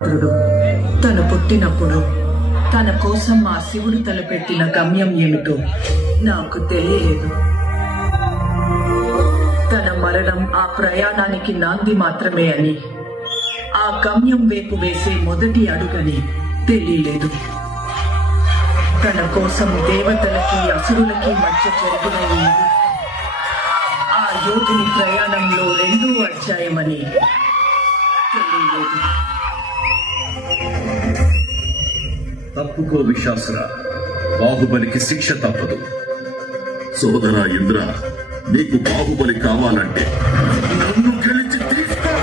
తను పుట్టినప్పుడు తన కోసం ఆ శివుడు తలపెట్టిన గమ్యం ఏమిటో నాకు తెలియలేదు. తన మరణం ఆ ప్రయాణానికి నాంది మాత్రమే అని, ఆ గమ్యం వైపు వేసే మొదటి అడుగని తెలియలేదు. తన కోసం దేవతలకి అసురులకి మధ్య జరిగిన ఈ ఆ యోధుని ప్రయాణంలో రెండో అధ్యాయమని తెలియలేదు. తప్పుకో విశ్వాసర, బాహుబలికి శిక్ష తప్పదు. సోదరా ఇంద్ర, నీకు బాహుబలి కావాలంటే నన్ను గెలిచి తీసుకో.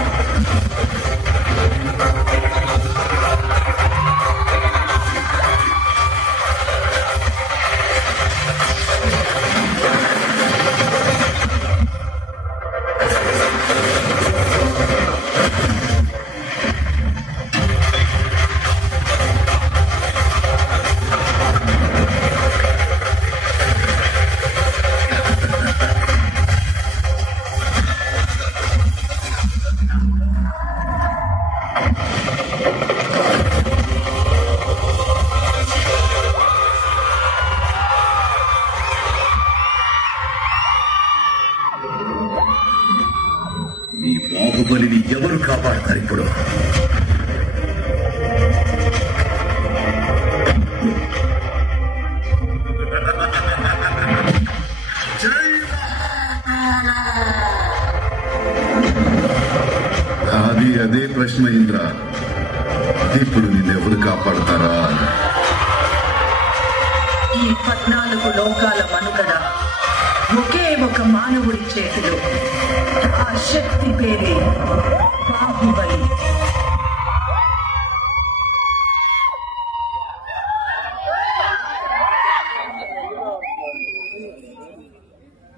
ఈ బాహుబలిని ఎవరు కాపాడతారు ఇప్పుడు? అదే ప్రశ్న ఇంద్ర, ఇప్పుడు నిన్నెవరు కాపాడతారా? ఈ 14 లోకాల మనుగడ ఒకే ఒక మానవుడి చేతిలో. ఆ శక్తి పేరే బాహుబలి.